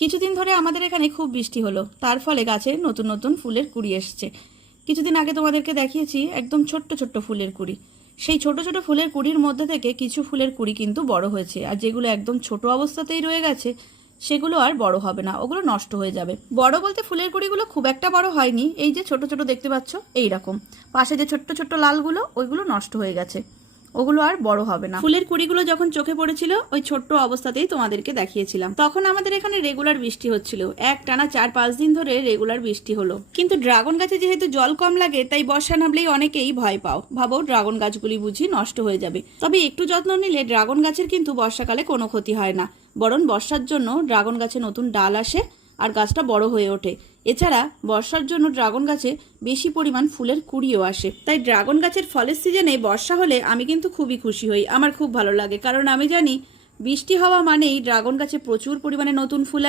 কিছুদিন ধরে আমাদের এখানে খুব বৃষ্টি হলো, তার ফলে গাছে নতুন নতুন ফুলের কুঁড়ি এসছে। কিছুদিন আগে তোমাদেরকে দেখিয়েছি একদম ছোট্ট ছোট্ট ফুলের কুঁড়ি। সেই ছোট ছোট ফুলের কুঁড়ির মধ্যে থেকে কিছু ফুলের কুঁড়ি কিন্তু বড় হয়েছে, আর যেগুলো একদম ছোট অবস্থাতেই রয়ে গেছে সেগুলো আর বড় হবে না, ওগুলো নষ্ট হয়ে যাবে। বড় বলতে ফুলের কুঁড়িগুলো খুব একটা বড় হয়নি, এই যে ছোট ছোট দেখতে পাচ্ছ এইরকম। পাশে যে ছোট্ট ছোট্ট লালগুলো ওইগুলো নষ্ট হয়ে গেছে, ওগুলো আর বড় হবে না। ফুলের কুড়িগুলো যখন চোখে পড়েছিল ওই ছোট্ট অবস্থাতেই তোমাদেরকে দেখিয়েছিলাম। তখন আমাদের এখানে রেগুলার বৃষ্টি হচ্ছিল, একটানা 4-5 দিন ধরে রেগুলার বৃষ্টি হলো। কিন্তু ড্রাগন গাছে যেহেতু জল কম লাগে, তাই বর্ষা নামলেই অনেকেই ভয় পাও, ভাবো ড্রাগন গাছগুলি বুঝি নষ্ট হয়ে যাবে। তবে একটু যত্ন নিলে ড্রাগন গাছের কিন্তু বর্ষাকালে কোনো ক্ষতি হয় না, বরং বর্ষার জন্য ড্রাগন গাছে নতুন ডাল আসে আর গাছটা বড় হয়ে ওঠে। এছাড়া বর্ষার জন্য ড্রাগন গাছে বেশি পরিমাণ ফুলের কুঁড়িও আসে। তাই ড্রাগন গাছের ফলের সিজনে বর্ষা হলে আমি কিন্তু খুবই খুশি হই, আমার খুব ভালো লাগে, কারণ আমি জানি বৃষ্টি হওয়া মানেই ড্রাগন গাছে প্রচুর পরিমাণে নতুন ফুল